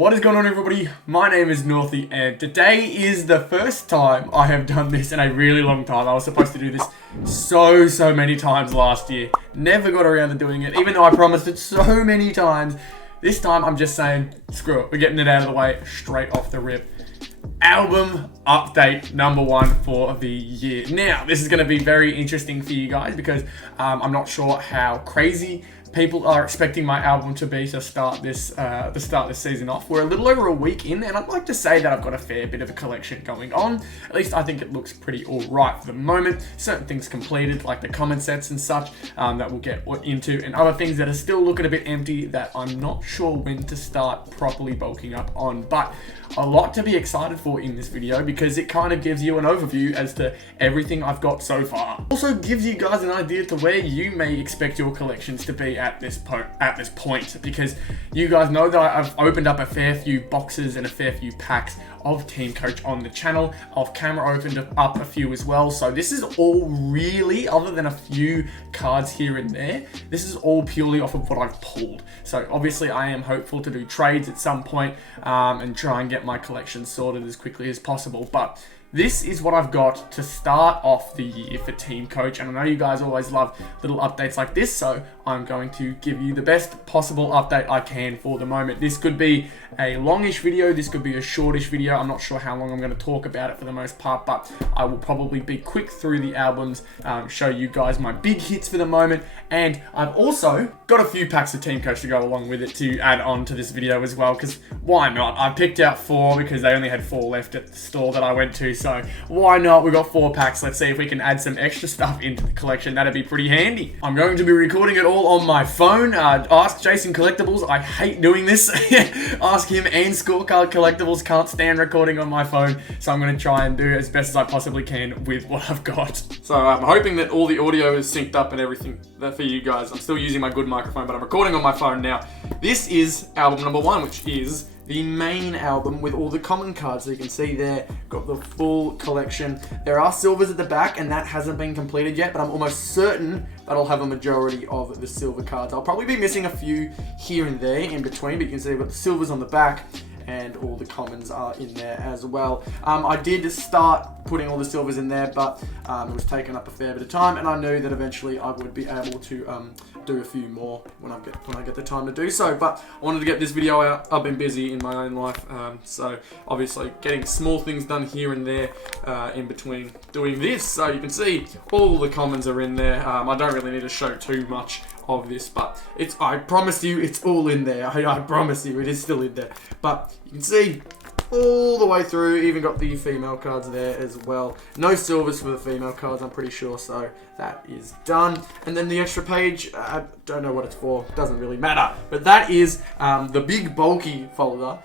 What is going on, everybody? My name is Northy, and today is the first time I have done this in a really long time. I was supposed to do this so many times last year. Never got around to doing it, even though I promised it so many times. This time, I'm just saying, screw it. We're getting it out of the way straight off the rip. Album update number 1 for the year. Now, this is going to be very interesting for you guys because I'm not sure how crazy people are expecting my album to be to start this season off. We're a little over a week in, and I'd like to say that I've got a fair bit of a collection going on. At least I think it looks pretty alright for the moment. Certain things completed, like the comment sets and such, that we'll get into, and other things that are still looking a bit empty that I'm not sure when to start properly bulking up on. But a lot to be excited for in this video because it kind of gives you an overview as to everything I've got so far. Also gives you guys an idea to where you may expect your collections to be at this point, because you guys know that I've opened up a fair few boxes and a fair few packs of Teamcoach on the channel. Off camera opened up a few as well, so this is all really, other than a few cards here and there, this is all purely off of what I've pulled. So obviously I am hopeful to do trades at some point and try and get my collection sorted as quickly as possible, but this is what I've got to start off the year for Teamcoach, and I know you guys always love little updates like this, so I'm going to give you the best possible update I can for the moment. This could be a longish video, this could be a shortish video. I'm not sure how long I'm going to talk about it for the most part, but I will probably be quick through the albums, show you guys my big hits for the moment, and I've also got a few packs of Teamcoach to go along with it to add on to this video as well, because why not? I picked out 4 because they only had 4 left at the store that I went to, so why not? We've got 4 packs. Let's see if we can add some extra stuff into the collection. That'd be pretty handy. I'm going to be recording it all on my phone. Ask Jason Collectibles. I hate doing this. Ask him and Scorecard Collectibles. Can't stand recording on my phone, so I'm going to try and do as best as I possibly can with what I've got. So I'm hoping that all the audio is synced up and everything for you guys. I'm still using my good microphone, but I'm recording on my phone now. This is album number 1, which is the main album with all the common cards. So you can see there, got the full collection. There are silvers at the back, and that hasn't been completed yet, but I'm almost certain that I'll have a majority of the silver cards. I'll probably be missing a few here and there in between, but you can see I've got the silvers on the back, and all the commons are in there as well. I did start putting all the silvers in there, but it was taking up a fair bit of time, and I knew that eventually I would be able to do a few more when I get the time to do so. But I wanted to get this video out. I've been busy in my own life, so obviously getting small things done here and there in between doing this. So you can see all the commons are in there. I don't really need to show too much of this, but I promise you it's all in there. I promise you it is still in there, but you can see all the way through. Even got the female cards there as well. No silvers for the female cards, I'm pretty sure, so that is done. And then the extra page, I don't know what it's for, doesn't really matter, but that is the big bulky folder.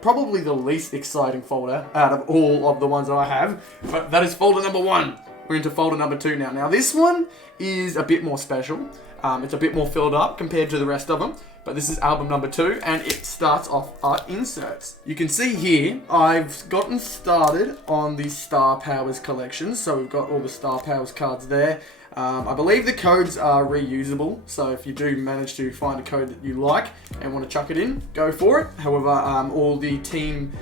Probably the least exciting folder out of all of the ones that I have, but that is folder number 1. We're into folder number 2 now. Now this one is a bit more special. It's a bit more filled up compared to the rest of them, but this is album number 2, and it starts off art inserts. You can see here, I've gotten started on the Star Powers collection, so we've got all the Star Powers cards there. I believe the codes are reusable, so if you do manage to find a code that you like and want to chuck it in, go for it. However, all the team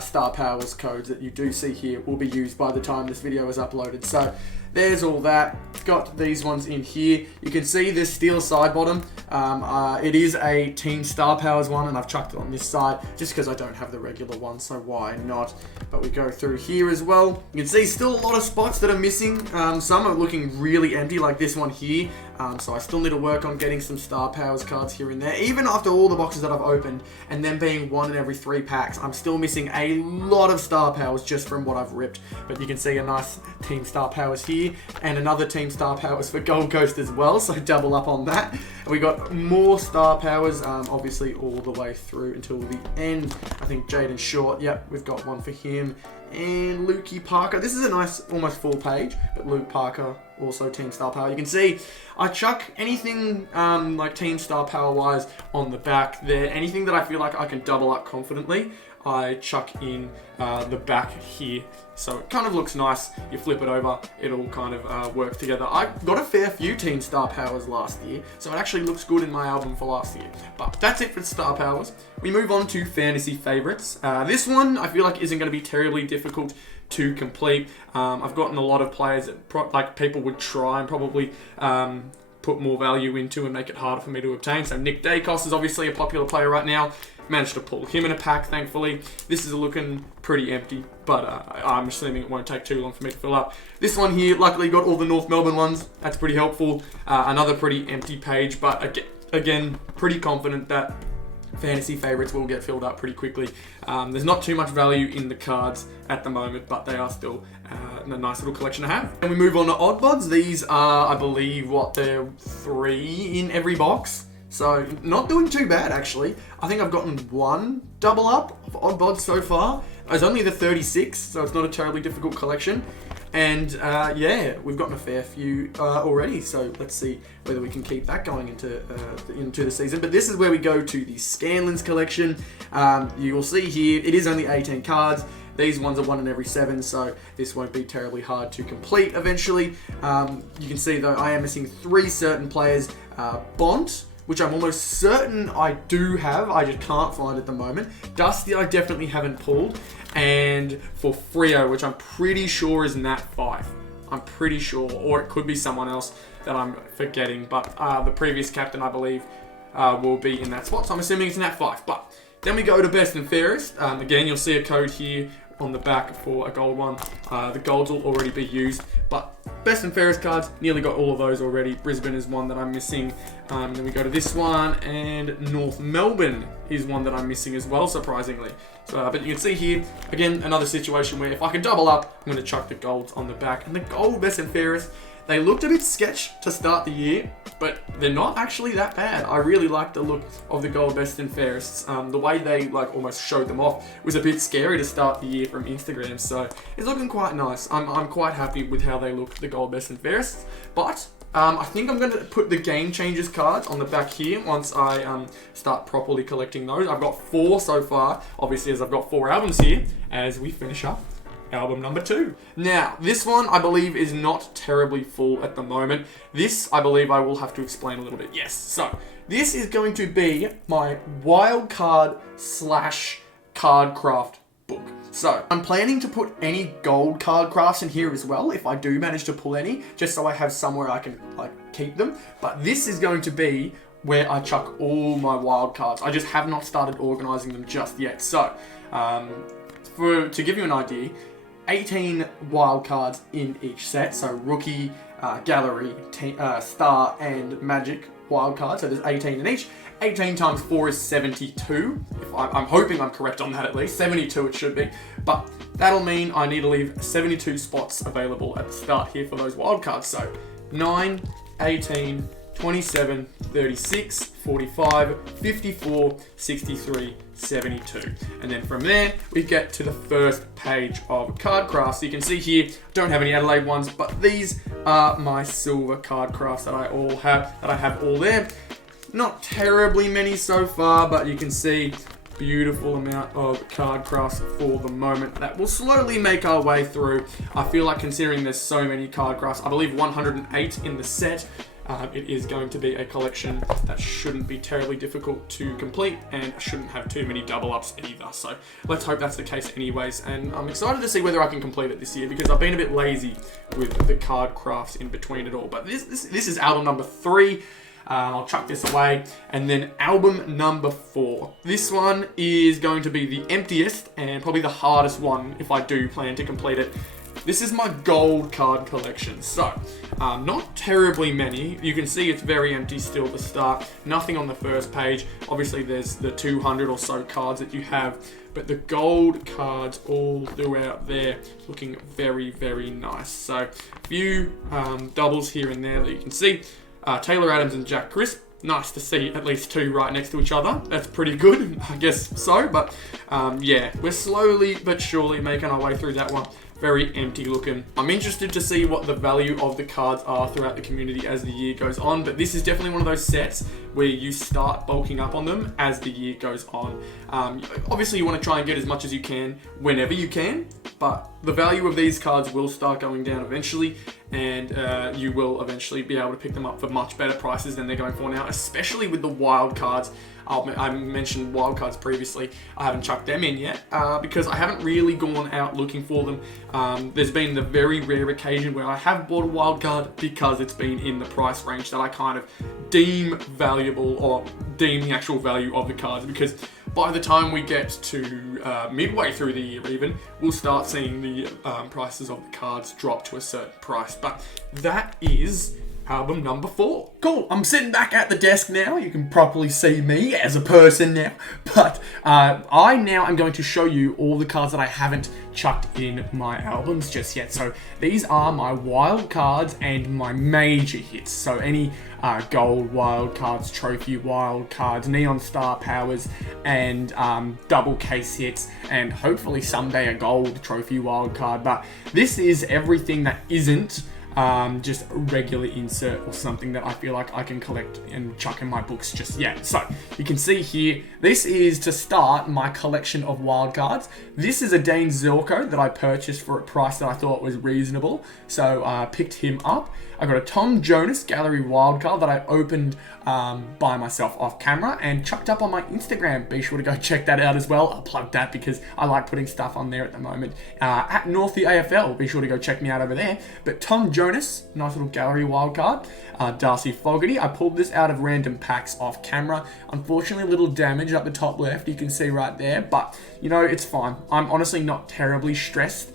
Star Powers codes that you do see here will be used by the time this video is uploaded. So there's all that. Got these ones in here. You can see this steel side bottom. It is a Team Star Powers one, and I've chucked it on this side just because I don't have the regular one, so why not? But we go through here as well. You can see still a lot of spots that are missing. Some are looking really empty, like this one here. So I still need to work on getting some Star Powers cards here and there. Even after all the boxes that I've opened, and them being 1 in every 3 packs, I'm still missing a lot of Star Powers just from what I've ripped. But you can see a nice Team Star Powers here, and another Team Star Powers for Gold Coast as well, so double up on that. And we got more Star Powers, obviously all the way through until the end. I think Jaden Short, yep, we've got one for him. And Lukey Parker. This is a nice, almost full page, but Luke Parker, also Team Star Power. You can see I chuck anything like Team Star Power wise on the back there. Anything that I feel like I can double up confidently, I chuck in the back here. So it kind of looks nice. You flip it over, it'll kind of work together. I got a fair few Team Star Powers last year, so it actually looks good in my album for last year. But that's it for Star Powers. We move on to Fantasy Favorites. This one I feel like isn't going to be terribly difficult to complete. I've gotten a lot of players that like people would try and probably put more value into and make it harder for me to obtain. So Nick Dacos is obviously a popular player right now. Managed to pull him in a pack, thankfully. This is looking pretty empty, but I'm assuming it won't take too long for me to fill up. This one here, luckily got all the North Melbourne ones. That's pretty helpful. Another pretty empty page, but again, pretty confident that Fantasy Favorites will get filled up pretty quickly. There's not too much value in the cards at the moment, but they are still a nice little collection to have. And we move on to Odd Bods. These are, I believe, they're 3 in every box. So not doing too bad, actually. I think I've gotten 1 double up of Odd Bods so far. It's only the 36, so it's not a terribly difficult collection. And yeah, we've gotten a fair few already, so let's see whether we can keep that going into the season. But this is where we go to the Scanlens collection. You will see here, it is only 18 cards. These ones are 1 in every 7, so this won't be terribly hard to complete eventually. You can see, though, I am missing 3 certain players. Bont, which I'm almost certain I do have, I just can't find at the moment. Dusty, I definitely haven't pulled. And for Freo, which I'm pretty sure is Nat 5. I'm pretty sure, or it could be someone else that I'm forgetting, but the previous captain, I believe, will be in that spot, so I'm assuming it's Nat 5. But then we go to Best and Fairest. Again, you'll see a code here on the back for a gold one. The golds will already be used, but Best and Fairest cards, nearly got all of those already. Brisbane is one that I'm missing. Then we go to this one, and North Melbourne is one that I'm missing as well, surprisingly. So, but you can see here, again, another situation where if I can double up, I'm going to chuck the golds on the back. And the gold Best and Fairest, they looked a bit sketch to start the year, but they're not actually that bad. I really like the look of the gold Best and Fairests. The way they like almost showed them off was a bit scary to start the year from Instagram, so it's looking quite nice. I'm quite happy with how they look, the gold Best and Fairests, but I think I'm going to put the Game Changers cards on the back here once I start properly collecting those. I've got 4 so far, obviously, as I've got 4 albums here as we finish up album number 2. Now, this one I believe is not terribly full at the moment. This, I believe I will have to explain a little bit. Yes, so this is going to be my wild card / card craft book. So I'm planning to put any gold card crafts in here as well, if I do manage to pull any, just so I have somewhere I can like keep them. But this is going to be where I chuck all my wild cards. I just have not started organizing them just yet. So to give you an idea, 18 wild cards in each set. So rookie, gallery, star, and magic wild cards. So there's 18 in each. 18 times 4 is 72. I'm hoping I'm correct on that at least. 72 it should be. But that'll mean I need to leave 72 spots available at the start here for those wild cards. So 9, 18, 27, 36, 45, 54, 63, 72. And then from there, we get to the first page of card crafts. So you can see here, don't have any Adelaide ones, but these are my silver card crafts that I have all there. Not terribly many so far, but you can see beautiful amount of card crafts for the moment that will slowly make our way through. I feel like considering there's so many card crafts, I believe 108 in the set, it is going to be a collection that shouldn't be terribly difficult to complete and shouldn't have too many double ups either. So let's hope that's the case anyways. And I'm excited to see whether I can complete it this year because I've been a bit lazy with the card crafts in between it all. But this is album number 3. I'll chuck this away. And then album number 4. This one is going to be the emptiest and probably the hardest one if I do plan to complete it. This is my gold card collection. So, not terribly many. You can see it's very empty still to start. Nothing on the first page. Obviously, there's the 200 or so cards that you have. But the gold cards all throughout there looking very, very nice. So, a few doubles here and there that you can see. Taylor Adams and Jack Crisp. Nice to see at least 2 right next to each other. That's pretty good, I guess so. But yeah, we're slowly but surely making our way through that one. very empty looking. I'm interested to see what the value of the cards are throughout the community as the year goes on, but this is definitely one of those sets where you start bulking up on them as the year goes on. Obviously you want to try and get as much as you can whenever you can, but the value of these cards will start going down eventually, and you will eventually be able to pick them up for much better prices than they're going for now, especially with the wild cards. I mentioned wild cards previously. I haven't chucked them in yet because I haven't really gone out looking for them. There's been the very rare occasion where I have bought a wild card because it's been in the price range that I kind of deem valuable, or deem the actual value of the cards, because by the time we get to midway through the year even, we'll start seeing the prices of the cards drop to a certain price. But that is album number 4. Cool, I'm sitting back at the desk now. You can properly see me as a person now. But I now am going to show you all the cards that I haven't chucked in my albums just yet. So these are my wild cards and my major hits. So any gold wild cards, trophy wild cards, neon star powers, and double case hits, and hopefully someday a gold trophy wild card. But this is everything that isn't just a regular insert or something that I feel like I can collect and chuck in my books just yet. So you can see here, this is to start my collection of wildcards. This is a Dane Zorko that I purchased for a price that I thought was reasonable, so I picked him up. I got a Tom Jonas Gallery wildcard that I opened by myself off camera and chucked up on my Instagram. Be sure to go check that out as well. I'll plug that because I like putting stuff on there at the moment. At Northy AFL, be sure to go check me out over there. But Tom Jonas, nice little gallery wildcard. Darcy Fogarty, I pulled this out of random packs off camera. Unfortunately, a little damage up the top left, you can see right there, but you know, it's fine. I'm honestly not terribly stressed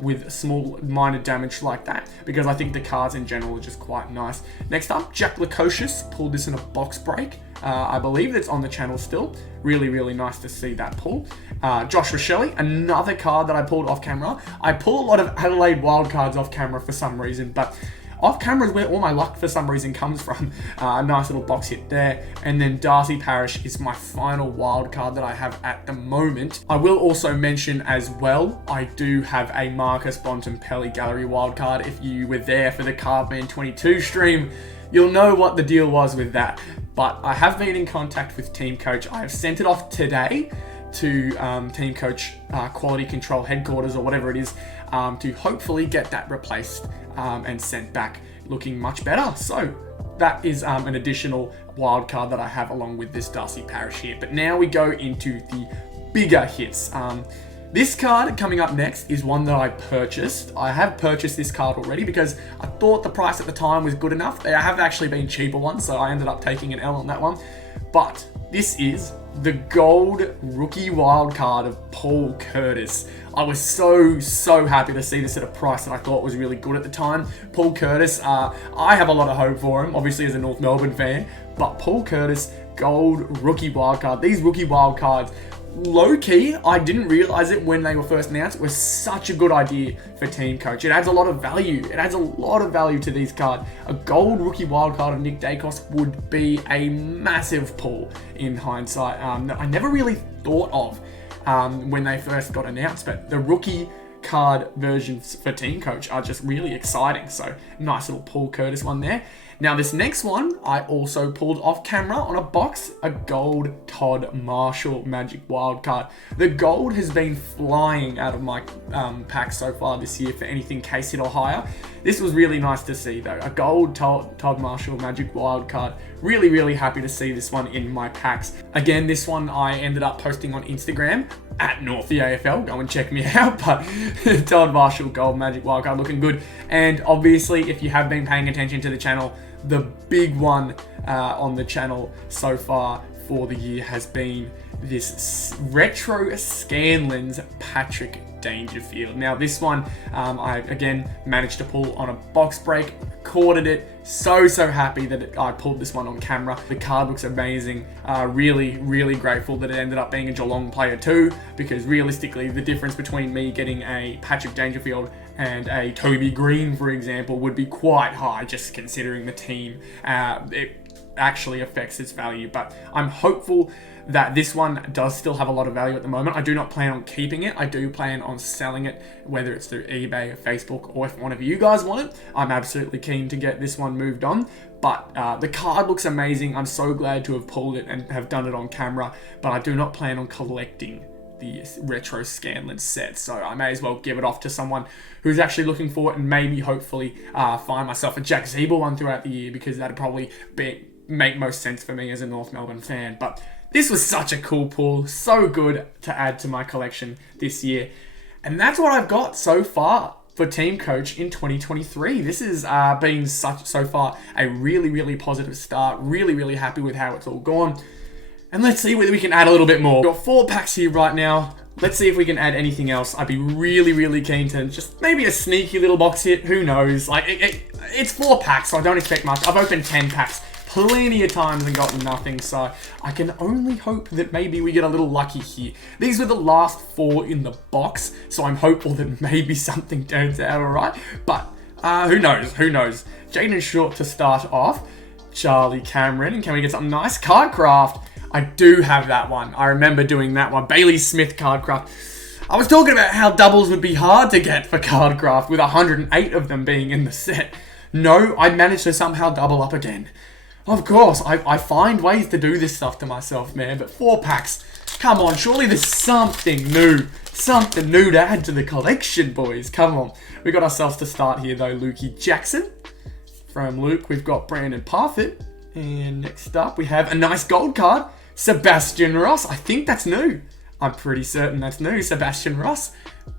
with small minor damage like that, because I think the cards in general are just quite nice. Next up, Jack Lukosius, pulled this in a box break. I believe it's on the channel still. Really nice to see that pull. Josh Rochelli, another card that I pulled off camera. I pull a lot of Adelaide wild cards off camera for some reason, but off camera is where all my luck for some reason comes from. A nice little box hit there. And then Darcy Parish is my final wild card that I have at the moment. I will also mention as well, I do have a Marcus Bontempelli gallery wild card. If you were there for the Cardman 22 stream, you'll know what the deal was with that. But I have been in contact with Teamcoach. I have sent it off today to Teamcoach quality control headquarters or whatever it is, to hopefully get that replaced and sent back looking much better. So that is an additional wild card that I have along with this Darcy Parish here. But now we go into the bigger hits. This card coming up next is one that I purchased. I have purchased this card already because I thought the price at the time was good enough. There have actually been cheaper ones, so I ended up taking an L on that one. But this is the gold rookie wild card of Paul Curtis. I was so happy to see this at a price that I thought was really good at the time. Paul Curtis, I have a lot of hope for him, obviously as a North Melbourne fan, but Paul Curtis, gold rookie wild card. These rookie wild cards, low-key, I didn't realize it when they were first announced, was such a good idea for Teamcoach. It adds a lot of value. It adds a lot of value to these cards. A gold rookie wildcard of Nick Dacos would be a massive pull in hindsight. I never really thought of when they first got announced, but the rookie card versions for Teamcoach are just really exciting. So nice little Paul Curtis one there. Now this next one, I also pulled off camera on a box, a gold Todd Marshall Magic wildcard. The gold has been flying out of my pack so far this year for anything case hit or higher. This was really nice to see though, a gold Todd Marshall Magic wildcard. Really happy to see this one in my packs. Again, this one I ended up posting on Instagram at Northy AFL. Go and check me out. But Todd Marshall gold Magic wildcard looking good. And obviously, if you have been paying attention to the channel, the big one on the channel so far for the year has been this retro Scanlens Patrick Dangerfield. Now this one, I again managed to pull on a box break, recorded it. So happy that I pulled this one on camera. The card looks amazing. Really grateful that it ended up being a Geelong player too, because realistically the difference between me getting a Patrick Dangerfield and a Toby Green, for example, would be quite high, just considering the team. actually affects its value. But I'm hopeful that this one does still have a lot of value at the moment. I do not plan on keeping it. I do plan on selling it, whether it's through eBay or Facebook, or if one of you guys want it, I'm absolutely keen to get this one moved on. But the card looks amazing. I'm so glad to have pulled it and have done it on camera, but I do not plan on collecting the retro Scanlan set, so I may as well give it off to someone who's actually looking for it, and maybe hopefully find myself a Jack Zeeble one throughout the year, because that'd probably make most sense for me as a North Melbourne fan. But this was such a cool pull, so good to add to my collection this year. And that's what I've got so far for Teamcoach in 2023. This has been so far a really positive start. Really happy with how it's all gone. And let's see whether we can add a little bit more. We've got 4 packs here right now. Let's see if we can add anything else. I'd be really keen to just maybe a sneaky little box hit. Who knows? Like, it's 4 packs, so I don't expect much. I've opened 10 packs plenty of times and gotten nothing, so I can only hope that maybe we get a little lucky here. These were the last 4 in the box, so I'm hopeful that maybe something turns out alright. But who knows? Jaden Short to start off. Charlie Cameron. And can we get something nice? Cardcraft. I do have that one. I remember doing that one. Bailey Smith Cardcraft. I was talking about how doubles would be hard to get for Cardcraft, with 108 of them being in the set. No, I managed to somehow double up again. Of course, I find ways to do this stuff to myself, man. But 4 packs. Come on, surely there's something new. Something new to add to the collection, boys. Come on. We got ourselves to start here, though. Lukey Jackson. From Luke, we've got Brandon Parfitt. And next up, we have a nice gold card. Sebastian Ross. I think that's new. I'm pretty certain that's new. Sebastian Ross.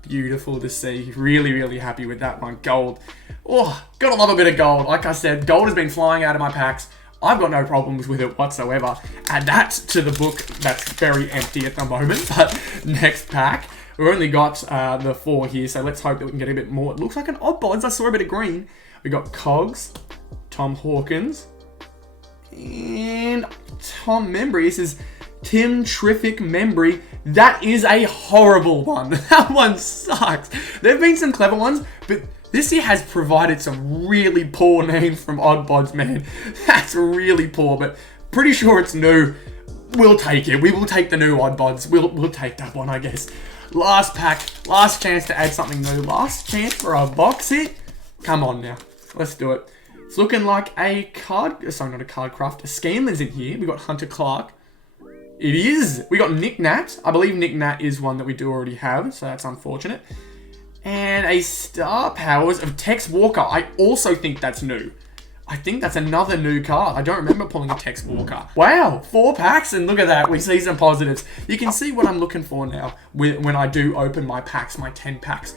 Beautiful to see. Really happy with that one. Gold. Oh, gotta love a bit of gold. Like I said, gold has been flying out of my packs. I've got no problems with it whatsoever. Add that to the book that's very empty at the moment. But next pack, we've only got the 4 here, so let's hope that we can get a bit more. It looks like an odd bonds. I saw a bit of green. We got Cogs, Tom Hawkins, and Tom Membry. This is Tim Terrific Membry. That is a horrible one. That one sucks. There have been some clever ones, but this year has provided some really poor names from Oddbods, man. That's really poor, but pretty sure it's new. We'll take it. We will take the new Oddbods. We'll take that one, I guess. Last pack. Last chance to add something new. Last chance for a box hit. Come on now. Let's do it. It's looking like a card... Sorry, not a card craft. A Scanlan's in here. We got Hunter Clark. It is. We got Nick Nat. I believe Nick Nat is one that we do already have, so that's unfortunate. And a Star Powers of Tex Walker. I also think that's new. I think that's another new card. I don't remember pulling a Tex Walker. Wow, 4 packs, and look at that. We see some positives. You can see what I'm looking for now when I do open my packs, my 10 packs,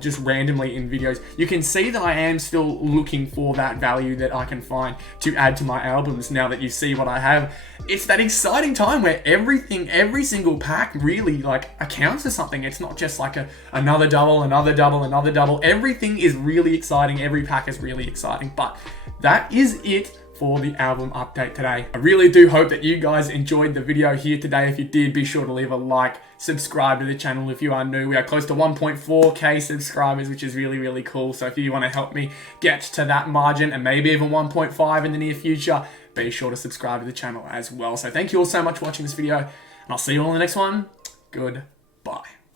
just randomly in videos. You can see that I am still looking for that value that I can find to add to my albums now that you see what I have. It's that exciting time where every single pack really like accounts for something. It's not just like another double, another double, another double. Everything is really exciting. Every pack is really exciting, but that is it for the album update today. I really do hope that you guys enjoyed the video here today. If you did, be sure to leave a like, subscribe to the channel if you are new. We are close to 1.4k subscribers, which is really cool. So if you want to help me get to that margin and maybe even 1.5 in the near future, be sure to subscribe to the channel as well. So thank you all so much for watching this video, and I'll see you all in the next one. Good.